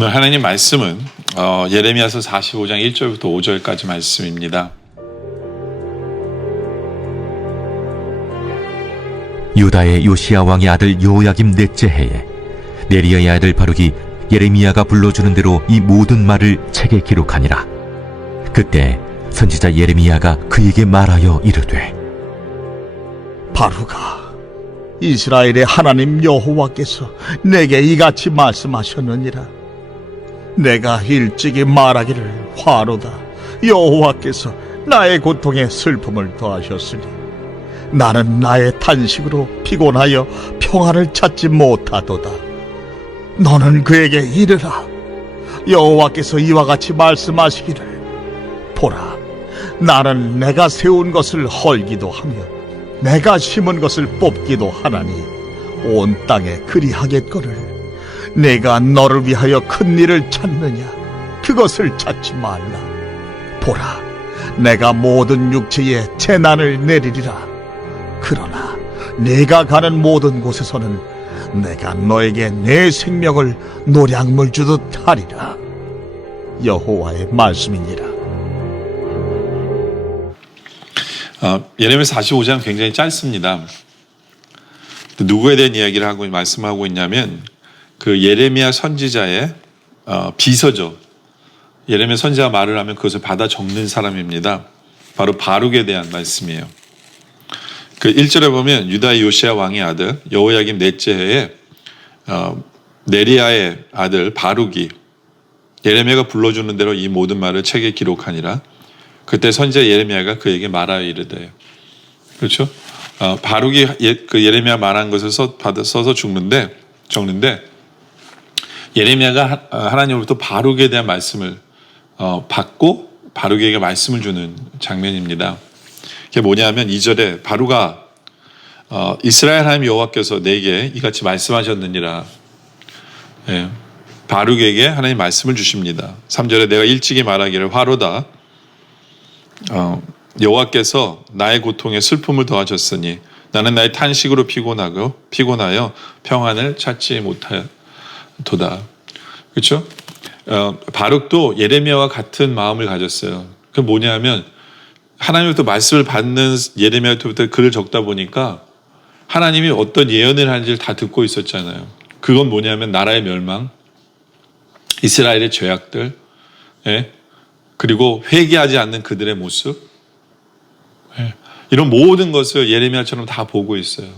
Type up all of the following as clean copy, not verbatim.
오늘 하나님 말씀은 예레미야서 45장 1절부터 5절까지 말씀입니다. 유다의 요시야 왕의 아들 여호야김 넷째 해에 네리야의 아들 바룩이 예레미야가 불러주는 대로 이 모든 말을 책에 기록하니라. 그때 선지자 예레미야가 그에게 말하여 이르되, 바루가, 이스라엘의 하나님 여호와께서 내게 이같이 말씀하셨느니라. 내가 일찍이 말하기를, 화로다, 여호와께서 나의 고통에 슬픔을 더하셨으니 나는 나의 탄식으로 피곤하여 평안을 찾지 못하도다. 너는 그에게 이르라. 여호와께서 이와 같이 말씀하시기를, 보라, 나는 내가 세운 것을 헐기도 하며 내가 심은 것을 뽑기도 하나니 온 땅에 그리하겠거늘 내가 너를 위하여 큰 일을 찾느냐? 그것을 찾지 말라. 보라, 내가 모든 육체에 재난을 내리리라. 그러나 네가 가는 모든 곳에서는 내가 너에게 내 생명을 노량물 주듯 하리라. 여호와의 말씀이니라. 예레미야 45장 굉장히 짧습니다. 누구에 대한 이야기를 하고 말씀하고 있냐면 그 예레미야 선지자의 비서죠. 예레미야 선지자가 말을 하면 그것을 받아 적는 사람입니다. 바로 바룩에 대한 말씀이에요. 그 1절에 보면 유다의 요시야 왕의 아들 여호야김 넷째 해에 네리야의 아들 바룩이 예레미야가 불러주는 대로 이 모든 말을 책에 기록하니라. 그때 선지자 예레미야가 그에게 말하여 이르되, 그렇죠? 바룩이 그 예레미야 말한 것을 써서 적는데 예레미야가 하나님으로부터 바룩에 대한 말씀을 받고 바룩에게 말씀을 주는 장면입니다. 그게 뭐냐면 2절에 바룩아, 이스라엘 하나님 여호와께서 내게 이같이 말씀하셨느니라. 예, 바룩에게 하나님 말씀을 주십니다. 3절에 내가 일찍이 말하기를, 화로다, 여호와께서 나의 고통에 슬픔을 더하셨으니 나는 나의 탄식으로 피곤하여 평안을 찾지 못하도다. 그렇죠? 바룩도 예레미야와 같은 마음을 가졌어요. 그 뭐냐면 하나님부터 말씀을 받는 예레미야부터 글을 적다 보니까 하나님이 어떤 예언을 하는지를 다 듣고 있었잖아요. 그건 뭐냐면 나라의 멸망, 이스라엘의 죄악들, 예? 그리고 회개하지 않는 그들의 모습, 예? 이런 모든 것을 예레미야처럼 다 보고 있어요.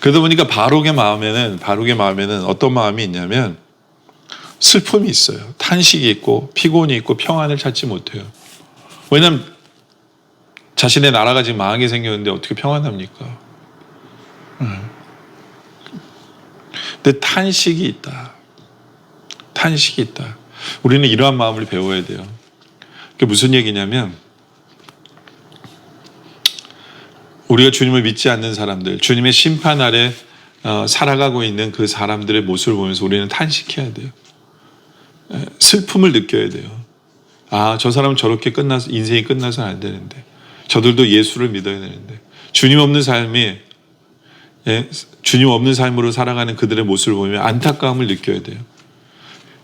그러다 보니까 바룩의 마음에는 어떤 마음이 있냐면 슬픔이 있어요. 탄식이 있고 피곤이 있고 평안을 찾지 못해요. 왜냐하면 자신의 나라가 지금 망하게 생겼는데 어떻게 평안합니까? 근데 탄식이 있다. 우리는 이러한 마음을 배워야 돼요. 그게 무슨 얘기냐면 우리가 주님을 믿지 않는 사람들, 주님의 심판 아래 살아가고 있는 그 사람들의 모습을 보면서 우리는 탄식해야 돼요. 슬픔을 느껴야 돼요. 아, 저 사람은 저렇게 인생이 끝나서는 안 되는데, 저들도 예수를 믿어야 되는데, 주님 없는 삶으로 살아가는 그들의 모습을 보면 안타까움을 느껴야 돼요.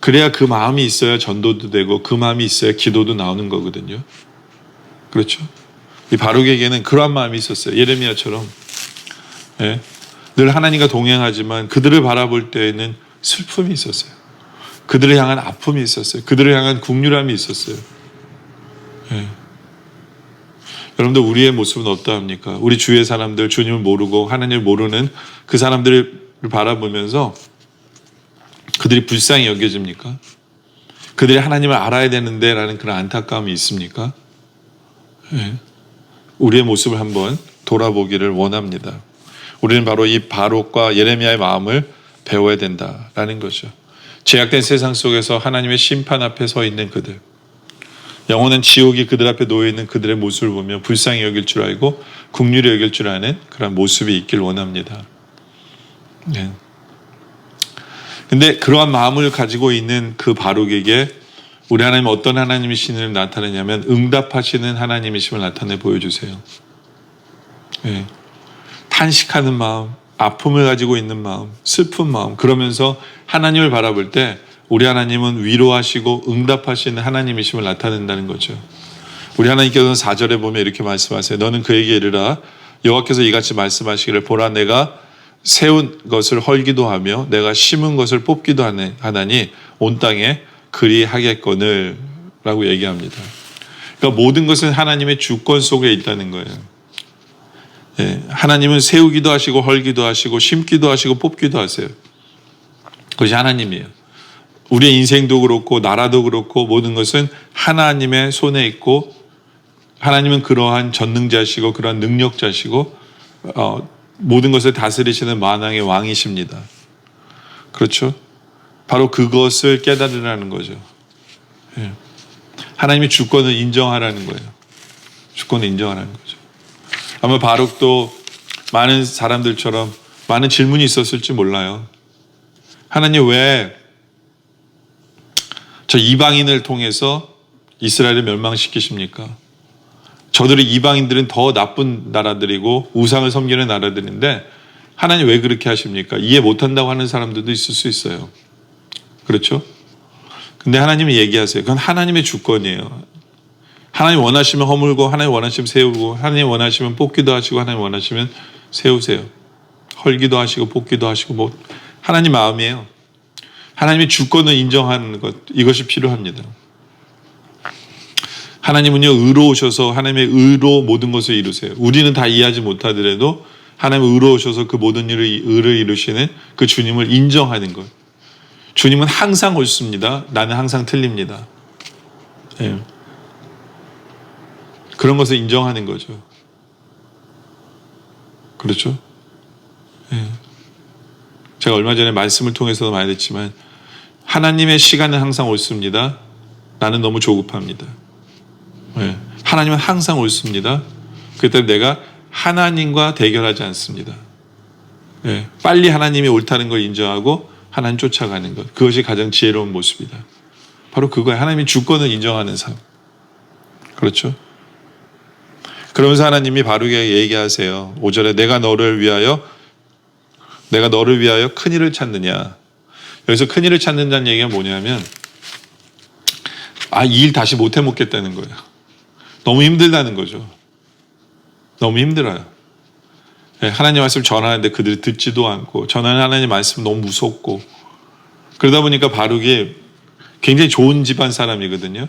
그래야 그 마음이 있어야 전도도 되고 그 마음이 있어야 기도도 나오는 거거든요. 그렇죠? 이 바룩에게는 그러한 마음이 있었어요. 예레미야처럼. 예? 늘 하나님과 동행하지만 그들을 바라볼 때에는 슬픔이 있었어요. 그들을 향한 아픔이 있었어요. 그들을 향한 국률함이 있었어요. 예. 여러분들, 우리의 모습은 어떠합니까? 우리 주위의 사람들, 주님을 모르고 하나님을 모르는 그 사람들을 바라보면서 그들이 불쌍히 여겨집니까? 그들이 하나님을 알아야 되는데 라는 그런 안타까움이 있습니까? 예. 우리의 모습을 한번 돌아보기를 원합니다. 우리는 바로 이 바룩과 예레미야의 마음을 배워야 된다라는 거죠. 죄악된 세상 속에서 하나님의 심판 앞에 서 있는 그들, 영원한 지옥이 그들 앞에 놓여있는 그들의 모습을 보며 불쌍히 여길 줄 알고 긍휼히 여길 줄 아는 그런 모습이 있길 원합니다. 네. 근데 그러한 마음을 가지고 있는 그 바룩에게 우리 하나님 어떤 하나님이심을 나타내냐면 응답하시는 하나님이심을 나타내 보여주세요. 네. 탄식하는 마음, 아픔을 가지고 있는 마음, 슬픈 마음, 그러면서 하나님을 바라볼 때 우리 하나님은 위로하시고 응답하시는 하나님이심을 나타낸다는 거죠. 우리 하나님께서는 4절에 보면 이렇게 말씀하세요. 너는 그에게 이르라 여호와께서 이같이 말씀하시기를 보라 내가 세운 것을 헐기도 하며 내가 심은 것을 뽑기도 하나니 온 땅에 그리하겠거늘 라고 얘기합니다. 그러니까 모든 것은 하나님의 주권 속에 있다는 거예요. 예, 하나님은 세우기도 하시고 헐기도 하시고 심기도 하시고 뽑기도 하세요. 그것이 하나님이에요. 우리의 인생도 그렇고 나라도 그렇고 모든 것은 하나님의 손에 있고 하나님은 그러한 전능자시고 그러한 능력자시고 모든 것을 다스리시는 만왕의 왕이십니다. 그렇죠? 바로 그것을 깨달으라는 거죠. 예. 하나님의 주권을 인정하라는 거예요. 주권을 인정하라는 거죠. 아마 바룩도 많은 사람들처럼 많은 질문이 있었을지 몰라요. 하나님 왜 저 이방인을 통해서 이스라엘을 멸망시키십니까? 저들의 이방인들은 더 나쁜 나라들이고 우상을 섬기는 나라들인데 하나님 왜 그렇게 하십니까? 이해 못한다고 하는 사람들도 있을 수 있어요. 그렇죠? 근데 하나님이 얘기하세요. 그건 하나님의 주권이에요. 하나님 원하시면 허물고 하나님 원하시면 세우고 하나님 원하시면 뽑기도 하시고 하나님 원하시면 세우세요. 헐기도 하시고 뽑기도 하시고 뭐 하나님 마음이에요. 하나님의 주권을 인정하는 것 이것이 필요합니다. 하나님은요 의로우셔서 하나님의 의로 모든 것을 이루세요. 우리는 다 이해하지 못하더라도 하나님은 의로우셔서 그 모든 의를 이루시는 그 주님을 인정하는 것. 주님은 항상 옳습니다. 나는 항상 틀립니다. 예. 그런 것을 인정하는 거죠. 그렇죠? 예. 제가 얼마 전에 말씀을 통해서도 말했지만 하나님의 시간은 항상 옳습니다. 나는 너무 조급합니다. 예. 하나님은 항상 옳습니다. 그렇기 때문에 내가 하나님과 대결하지 않습니다. 예. 빨리 하나님이 옳다는 걸 인정하고 하나님 쫓아가는 것. 그것이 가장 지혜로운 모습이다. 바로 그거예요. 하나님이 주권을 인정하는 삶. 그렇죠? 그러면서 하나님이 바룩에게 얘기하세요. 5절에 내가 너를 위하여 큰 일을 찾느냐. 여기서 큰 일을 찾는다는 얘기가 뭐냐면 이 일 다시 못 해먹겠다는 거예요. 너무 힘들다는 거죠. 너무 힘들어요. 하나님 말씀 전하는데 그들이 듣지도 않고 전하는 하나님 말씀 너무 무섭고 그러다 보니까 바룩이 굉장히 좋은 집안 사람이거든요.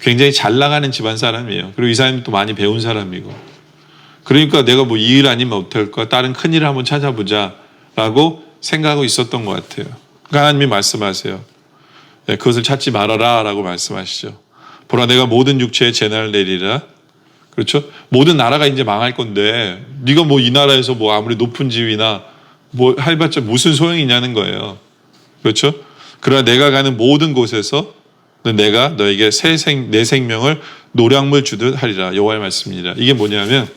굉장히 잘 나가는 집안 사람이에요. 그리고 이 사람이 또 많이 배운 사람이고 그러니까 내가 뭐 이 일 아니면 어떨까 다른 큰 일을 한번 찾아보자 라고 생각하고 있었던 것 같아요. 그러니까 하나님이 말씀하세요. 그것을 찾지 말아라 라고 말씀하시죠. 보라 내가 모든 육체에 재난을 내리라. 그렇죠? 모든 나라가 이제 망할 건데 네가 뭐 이 나라에서 뭐 아무리 높은 지위나 뭐 해봤자 무슨 소용이 있냐는 거예요. 그렇죠? 그러나 내가 가는 모든 곳에서 내가 너에게 내 생명을 노량물 주듯 하리라. 여호와의 말씀이니라. 이게 뭐냐면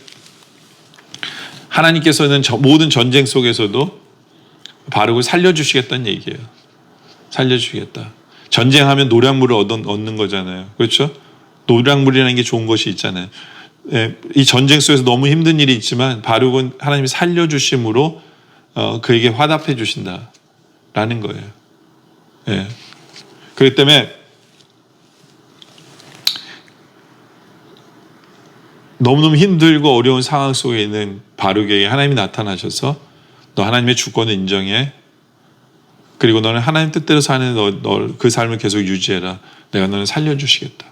하나님께서는 모든 전쟁 속에서도 바룩을 살려주시겠다는 얘기예요. 살려주시겠다. 전쟁하면 노량물을 얻는 거잖아요. 그렇죠? 노량물이라는 게 좋은 것이 있잖아요. 이 전쟁 속에서 너무 힘든 일이 있지만 바룩은 하나님이 살려주심으로 그에게 화답해 주신다라는 거예요. 예. 그렇기 때문에 너무너무 힘들고 어려운 상황 속에 있는 바룩에게 하나님이 나타나셔서 너 하나님의 주권을 인정해. 그리고 너는 하나님 뜻대로 사는 그 삶을 계속 유지해라. 내가 너를 살려주시겠다.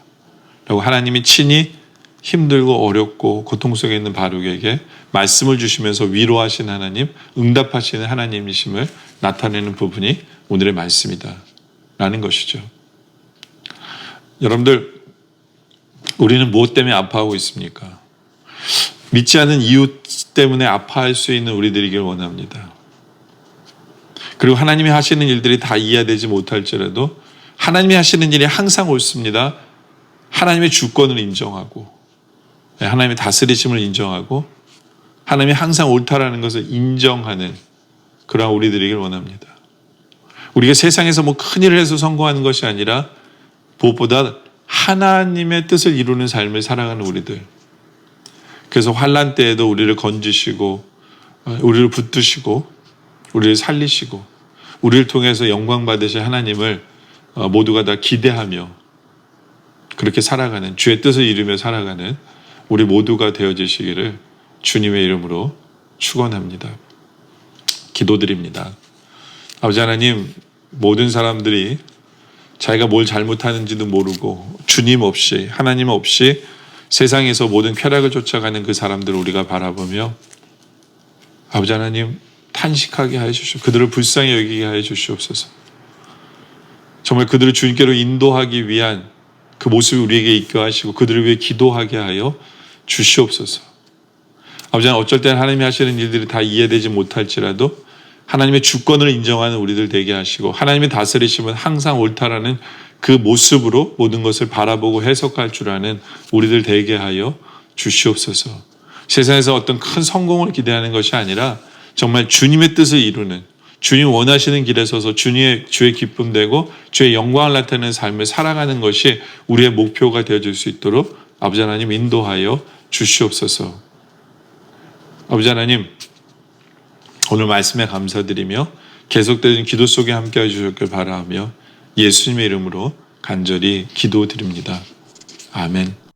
라고 하나님이 친히 힘들고 어렵고 고통 속에 있는 바룩에게 말씀을 주시면서 위로하시는 하나님, 응답하시는 하나님이심을 나타내는 부분이 오늘의 말씀이다. 라는 것이죠. 여러분들, 우리는 무엇 때문에 아파하고 있습니까? 믿지 않는 이유 때문에 아파할 수 있는 우리들이길 원합니다. 그리고 하나님이 하시는 일들이 다 이해되지 못할지라도 하나님이 하시는 일이 항상 옳습니다. 하나님의 주권을 인정하고 하나님의 다스리심을 인정하고 하나님이 항상 옳다라는 것을 인정하는 그러한 우리들이길 원합니다. 우리가 세상에서 뭐 큰일을 해서 성공하는 것이 아니라 무엇보다 하나님의 뜻을 이루는 삶을 살아가는 우리들. 그래서 환난 때에도 우리를 건지시고 우리를 붙드시고 우리를 살리시고 우리를 통해서 영광 받으실 하나님을 모두가 다 기대하며 그렇게 살아가는, 주의 뜻을 이루며 살아가는 우리 모두가 되어지시기를 주님의 이름으로 축원합니다. 기도드립니다. 아버지 하나님, 모든 사람들이 자기가 뭘 잘못하는지도 모르고 주님 없이, 하나님 없이 세상에서 모든 쾌락을 쫓아가는 그 사람들을 우리가 바라보며 아버지 하나님 탄식하게 하여 주시옵소서. 그들을 불쌍히 여기게 하여 주시옵소서. 정말 그들을 주님께로 인도하기 위한 그 모습을 우리에게 있게 하시고 그들을 위해 기도하게 하여 주시옵소서. 아버지 하나님, 어쩔 때는 하나님이 하시는 일들이 다 이해되지 못할지라도 하나님의 주권을 인정하는 우리들 되게 하시고 하나님의 다스리심은 항상 옳다라는 그 모습으로 모든 것을 바라보고 해석할 줄 아는 우리들 되게 하여 주시옵소서. 세상에서 어떤 큰 성공을 기대하는 것이 아니라 정말 주님의 뜻을 이루는, 주님 원하시는 길에 서서 주의 기쁨 되고 주의 영광을 나타내는 삶을 살아가는 것이 우리의 목표가 되어질 수 있도록 아버지 하나님 인도하여 주시옵소서. 아버지 하나님, 오늘 말씀에 감사드리며 계속되는 기도 속에 함께해 주셨길 바라며 예수님의 이름으로 간절히 기도드립니다. 아멘.